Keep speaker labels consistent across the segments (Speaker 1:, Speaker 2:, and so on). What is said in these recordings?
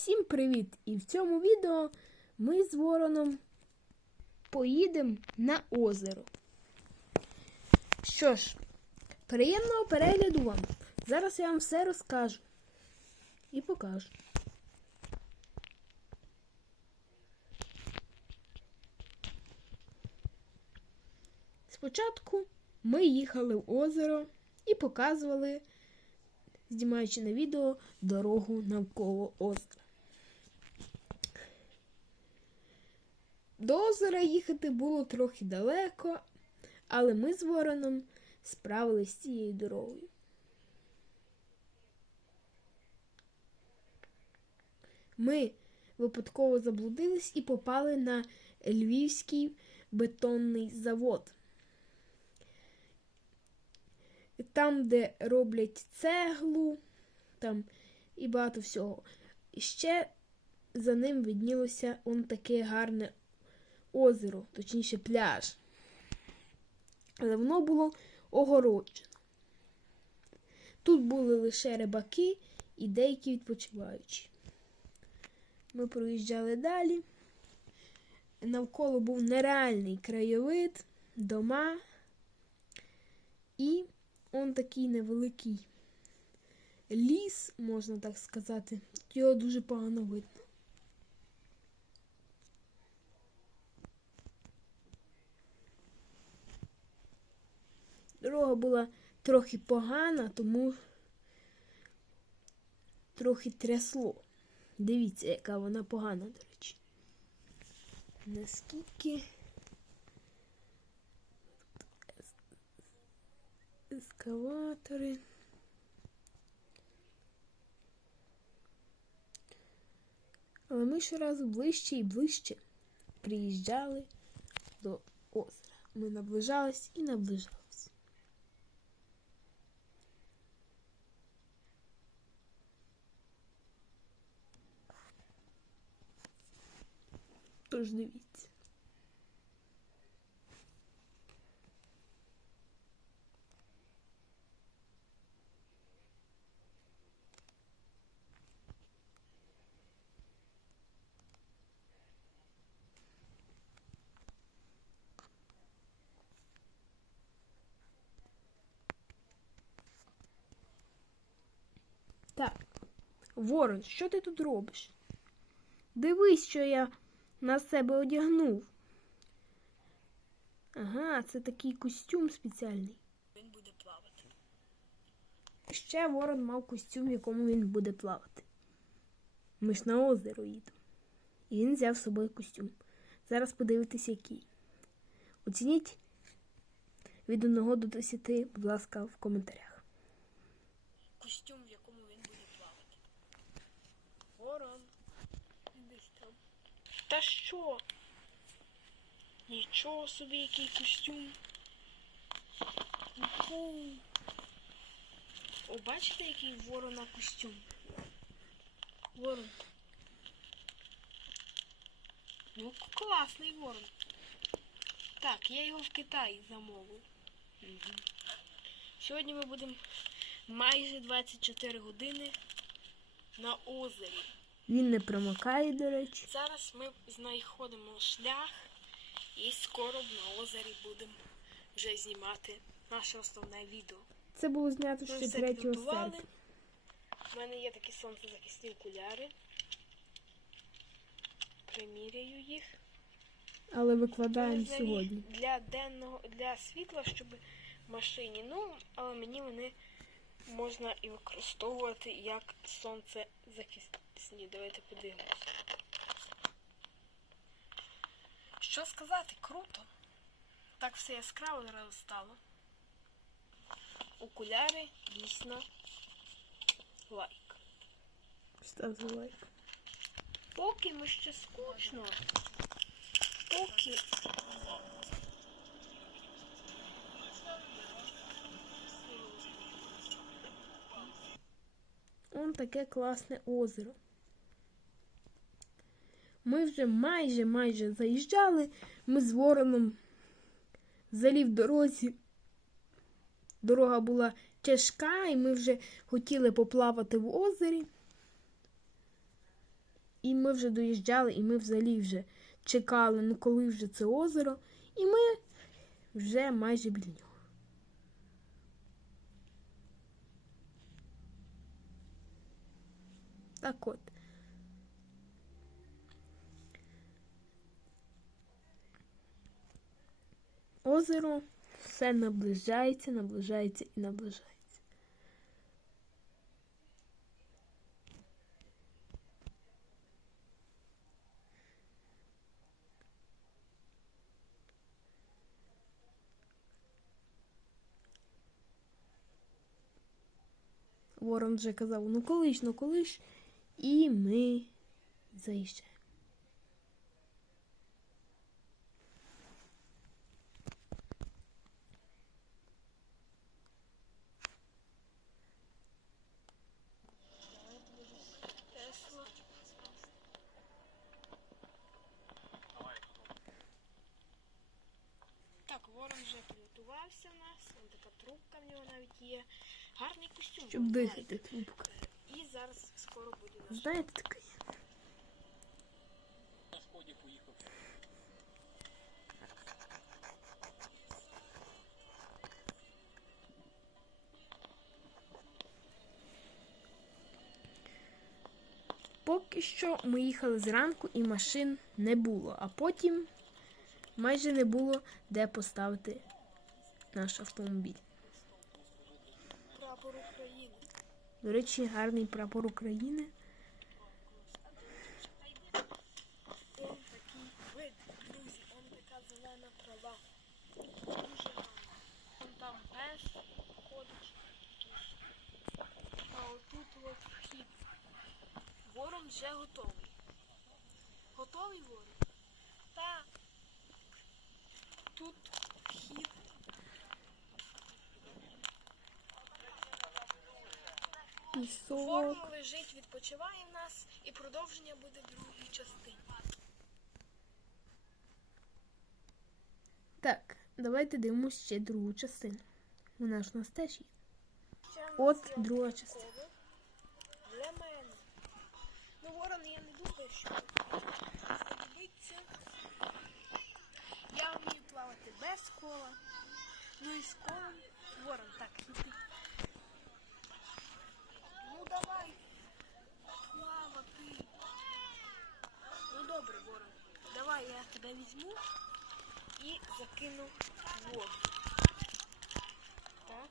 Speaker 1: Всім привіт! І в цьому відео ми з Вороном поїдемо на озеро. Що ж, приємного перегляду вам. Зараз я вам все розкажу і покажу. Спочатку ми їхали в озеро і показували, знімаючи на відео, дорогу навколо озера. До озера їхати було трохи далеко, але ми з вороном справились з цією дорогою. Ми випадково заблудились і попали на Львівський бетонний завод. Там, де роблять цеглу, там і багато всього. І ще за ним виднілося он таке гарне озеро, точніше пляж. Але воно було огороджено. Тут були лише рибаки і деякі відпочиваючі. Ми проїжджали далі. Навколо був нереальний краєвид, дома і он такий невеликий ліс, можна так сказати. Його дуже погано видно. Дорога була трохи погана, тому трохи трясло. Дивіться, яка вона погана, до речі. Наскільки ескаватори. Але ми щоразу ближче і ближче приїжджали до озера. Ми наближались і наближались. Тож дивіться. Так, Ворон, що ти тут робиш? Дивись, що я на себе одягнув. Ага, це такий костюм спеціальний.
Speaker 2: Він буде плавати.
Speaker 1: Ще ворон мав костюм, в якому він буде плавати. Ми ж на озеро їдемо. І він взяв з собою костюм. Зараз подивитись, який. Оцініть від 1 до 10, будь ласка, в коментарях.
Speaker 2: Костюм, в якому він буде плавати. Ворон. Іди там. Та що? Нічого собі, який костюм. Уху. О, бачите, який ворона костюм? Ворон. Ну, класний ворон. Так, я його в Китаї замовив. Угу. Сьогодні ми будемо майже 24 години на озері.
Speaker 1: Він не промокає, до речі.
Speaker 2: Зараз ми знаходимо шлях і скоро на озері будемо вже знімати наше основне відео.
Speaker 1: Це було знято ще
Speaker 2: все
Speaker 1: 3
Speaker 2: підготували.
Speaker 1: серпня.
Speaker 2: У мене є такі сонцезахисні окуляри. Приміряю їх.
Speaker 1: Але викладаємо
Speaker 2: Взагалі,
Speaker 1: сьогодні.
Speaker 2: Для денного для світла, щоб в машині. Ну, але мені вони можна і використовувати як сонцезахисні. Давайте подивимось. Що сказати, круто. Так все яскраво зараз стало. Окуляри дійсно лайк.
Speaker 1: Ставте лайк.
Speaker 2: Поки ми ще скучно. Поки.
Speaker 1: Он таке класне озеро. Ми вже майже майже заїжджали. Ми з вороном взагалі в дорозі. Дорога була тяжка, і ми вже хотіли поплавати в озері. І ми вже доїжджали, і ми взагалі вже чекали, ну коли вже це озеро, і ми вже майже біля нього. Так от. Озеро все наближається, наближається і наближається. Ворон вже казав, ну коли ж, ну коли ж. І ми заїжджаємо.
Speaker 2: Тесла. Так, ворон вже приготувався в нас. Вон така трубка в нього навіть є. Гарний костюм.
Speaker 1: Щоб дихати трубка.
Speaker 2: І зараз скоро буде наш.
Speaker 1: Знаєте таке? Поки що ми їхали зранку і машин не було, а потім майже не було де поставити наш автомобіль.
Speaker 2: Прапор України.
Speaker 1: До речі, гарний прапор України.
Speaker 2: Ворон вже готовий. Готовий ворон? Так. Тут
Speaker 1: Пісок.
Speaker 2: Ворон лежить, відпочиває в нас і продовження буде в другій частині.
Speaker 1: Так, давайте дивимося ще другу частину. Вона ж у нас теж є. От друга частина.
Speaker 2: Для мене. Ну, ворон, я не думаю, що знадобиться. Я вмію плавати без кола. Ну і з колом. Ворон, так, іди. Ну давай. Плавати. Ну добре, ворон. Давай я тебе візьму і закину в воду. Так.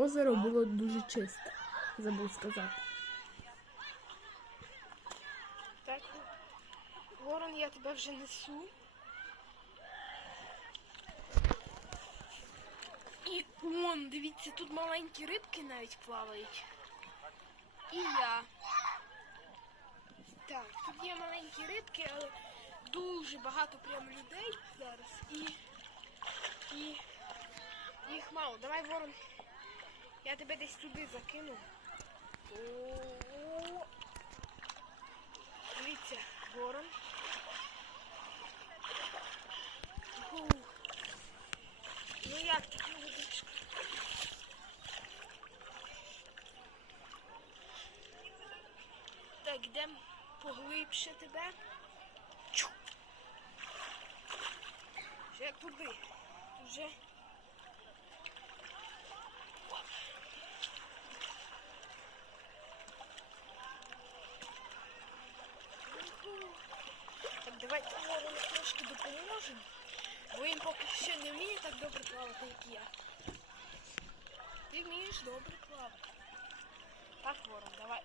Speaker 1: Озеро було дуже чисте, забув сказати.
Speaker 2: Так, Ворон, я тебе вже несу. І вон, дивіться, тут маленькі рибки навіть плавають. І я. Так, тут є маленькі рибки, але дуже багато прям людей зараз. І. І. Їх мало. Давай, ворон. Я тебе десь туди закину. О-о-о. Дивіться, ворон. Ну як так не? Так, йдемо поглибше тебе. Чу. Вже туди. Вже. Оп. Так, давайте ворону трошки допоможемо. Бо він поки що не вміє так добре плавати, як я. Ти вмієш добре плавати. Так, ворон, давай.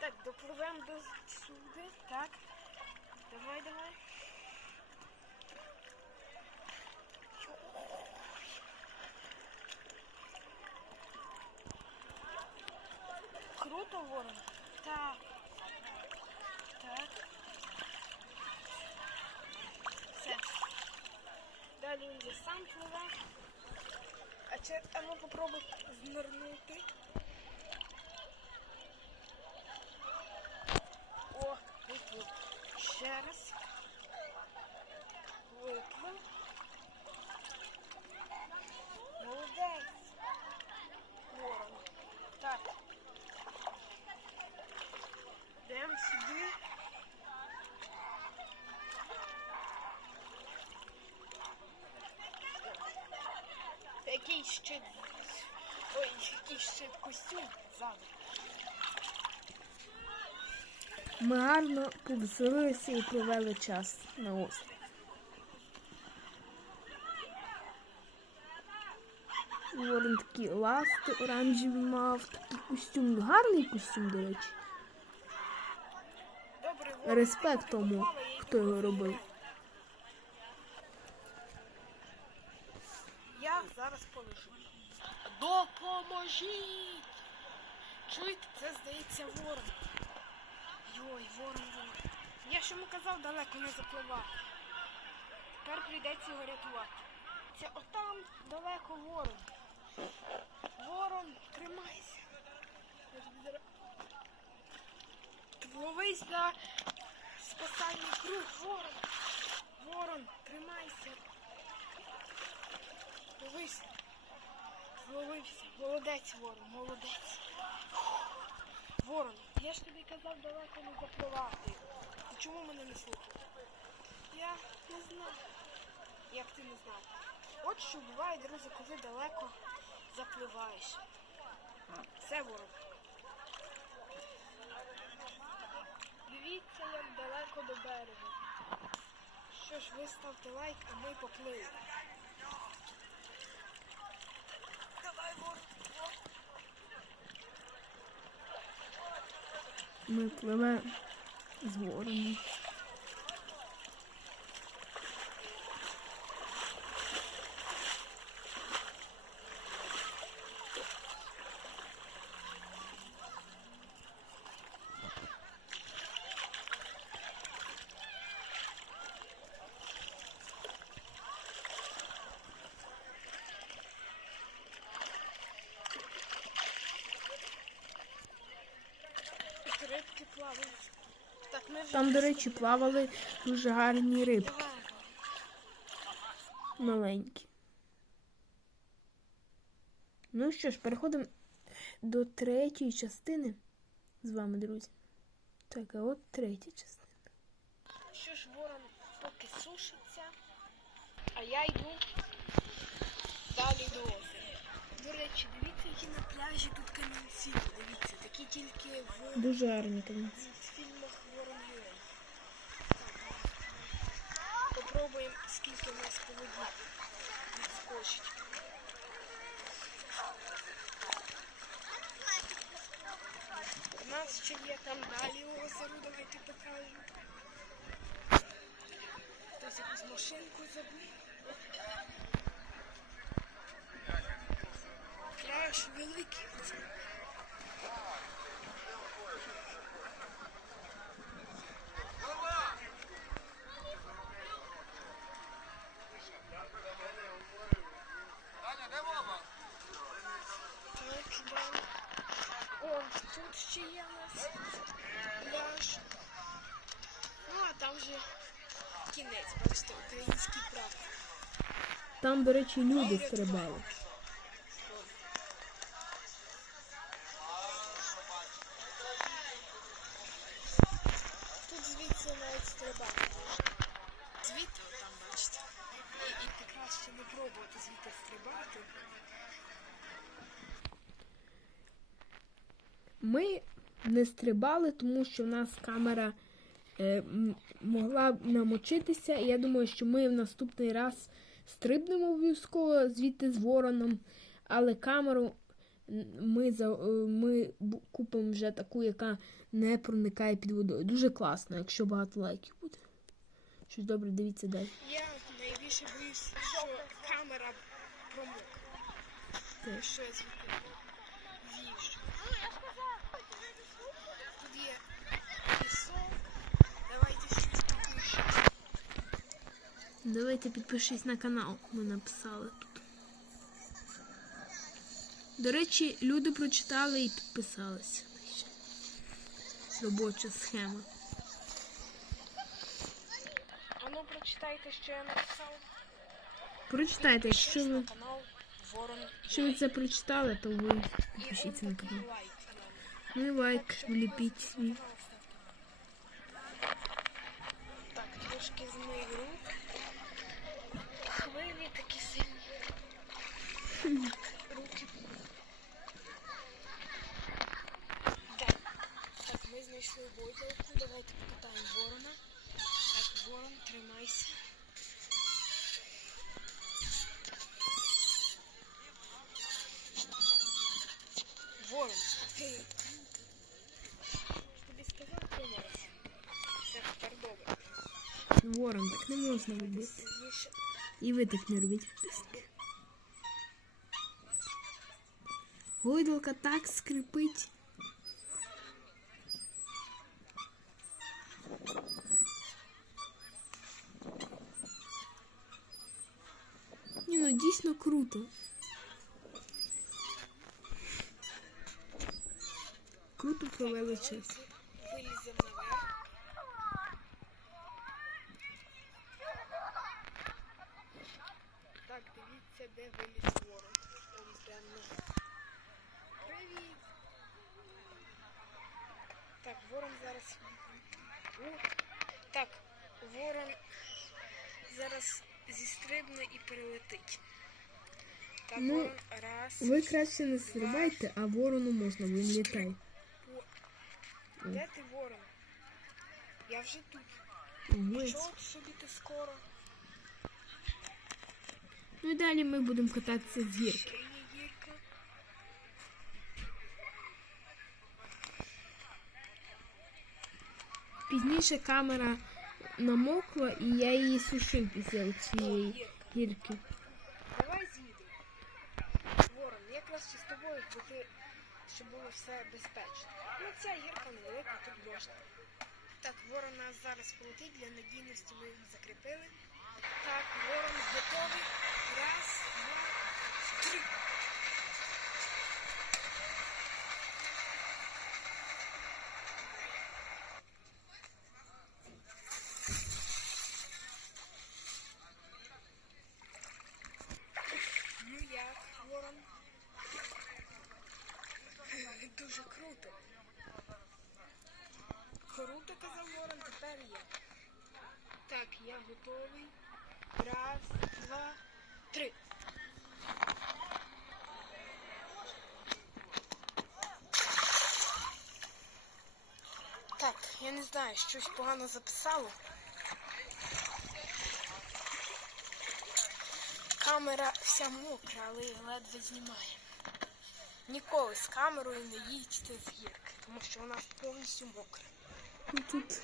Speaker 2: Так, допливемо до сюди. Так. Давай, давай. Круто, ворон. Так. Так. Все. Він же сам пливе. А чи а ну попробуй знирнути. О, виплив. Ще раз. Виплив. Молодець. Ворон. Так. Йдемо сюди. Який щит. Ой, який щит костюм ззаду.
Speaker 1: Ми гарно повеселилися і провели час на острові. Ворон такі ласти оранжеві мав, такий костюм, гарний костюм, до речі. Респект тому, хто його робив.
Speaker 2: Я зараз полежу. Допоможіть! Чуєте, це здається ворон. Йой, ворон, ворон. Я ж йому казав далеко не запливати. Тепер прийдеться його рятувати. Це отам далеко ворон. Ворон, тримайся. Ловись на спасальний круг, ворон. Ворон, тримайся. Ловись. Зловився. Молодець, ворон, молодець. Ворон, я ж тобі казав далеко не запливати. Ти чому мене не слухав? Я не знав. Як ти не знав? От що буває, друзі, коли далеко запливаєш. Все, ворон. Дивіться, як далеко до берега. Що ж, ви ставте лайк, а ми поплили.
Speaker 1: Ми пливемо з вороном.
Speaker 2: Рибки плавають. Так, ми вже
Speaker 1: Там, до речі, плавали дуже гарні рибки, маленькі. Ну що ж, переходимо до третьої частини з вами, друзі. Так, а от третя частина.
Speaker 2: Що ж ворон поки сушиться, а я йду далі до озера. До речі, дивіться, які на пляжі тут камінці. Дивіться, такі тільки в
Speaker 1: Дуже гарні камінці.
Speaker 2: мультфільмах Ворон Юрій. Попробуємо, скільки в нас по воді відскочить. У нас ще є там далі озеро, давайте покажемо. Хтось якусь машинку забив. Великий. Так, далі. О, тут ще є у нас пляж. Ну, а там вже кінець, бачите, український прапор.
Speaker 1: Там, до речі, люди стрибали.
Speaker 2: Стрибати. Звідти там, бачите. І, і ти краще не пробувати звідти стрибати.
Speaker 1: Ми не стрибали, тому що в нас камера е, могла б намочитися. І я думаю, що ми в наступний раз стрибнемо обов'язково звідти з вороном, але камеру ми, за, е, ми купимо вже таку, яка не проникає під водою. Дуже класно, якщо багато лайків буде. Щось добре, дивіться далі.
Speaker 2: Я найбільше боюсь, що камера промокне.
Speaker 1: Так.
Speaker 2: Що я звідти в'їжджу. Тут є пісок. Давайте щось що.
Speaker 1: Давайте підпишись на канал. Ми написали тут. До речі, люди прочитали і підписалися. Робоча схема.
Speaker 2: А ну прочитайте, що я написав.
Speaker 1: Прочитайте, якщо ви, якщо ви це прочитали, то ви підпишіться на канал. Ну і лайк вліпіть свій.
Speaker 2: Так, трошки з моїх рук. Хвилі такі сильні. ми знайшли бутилку. Давайте покатаємо ворона. Так, ворон, тримайся. Ворон, ти. Тобі сказав тримайся. Все тепер добре.
Speaker 1: Ворон, так не можна робити.
Speaker 2: Сильніше.
Speaker 1: І ви так не робіть підписки. Гойдалка так скрипить. Дійсно круто. Круто провели час.
Speaker 2: Так, дивіться, де виліз прямо. Привіт! Так, ворон зараз. Так, ворон зараз зістрибне і прилетить. Так,
Speaker 1: Ну,
Speaker 2: ворон раз.
Speaker 1: Ви краще не стрибайте, а ворону можна, він літає.
Speaker 2: О. Де ти ворон? Я вже тут.
Speaker 1: Ось.
Speaker 2: Чого собі ти скоро?
Speaker 1: Ну і далі ми будемо кататися з гірки.
Speaker 2: Ще є гірка.
Speaker 1: Пізніше камера намокла і я її сушив після цієї
Speaker 2: Гірка.
Speaker 1: гірки.
Speaker 2: Щоб було все безпечно. Ну ця гірка невелика, тут можна. Так, ворон нас зараз полетить, для надійності ми її закріпили. Так, ворон готовий. Раз, два, три. Ну як, ворон? Дуже круто. Круто, казав ворон, тепер я. Так, я готовий. Раз, два, три. Так, я не знаю, щось погано записало. Камера вся мокра, але ледве знімає. Ніколи з камерою не їдьте з гірки, тому що вона повністю мокра.
Speaker 1: Ну тут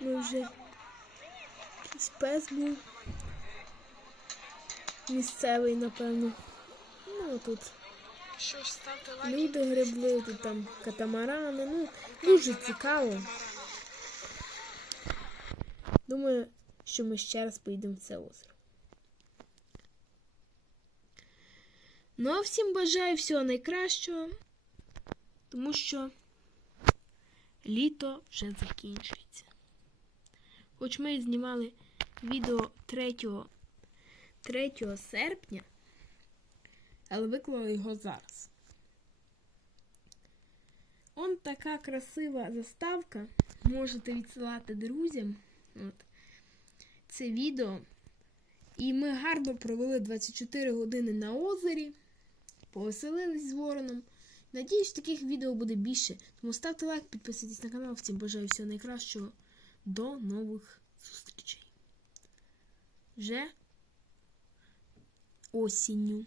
Speaker 1: ми вже якийсь пес був. Місцевий, напевно. Ну тут люди гребли, тут там катамарани. Ну, дуже цікаво. Думаю, що ми ще раз поїдемо в це озеро. Ну а всім бажаю всього найкращого, тому що літо вже закінчується. Хоч ми знімали відео 3, 3 серпня, але виклали його зараз. Он така красива заставка. Можете відсилати друзям. От. Це відео. І ми гарно провели 24 години на озері. Повеселились з вороном. Надіюсь, таких відео буде більше. Тому ставте лайк, підписуйтесь на канал. Всім бажаю всього найкращого. До нових зустрічей. Вже осінню.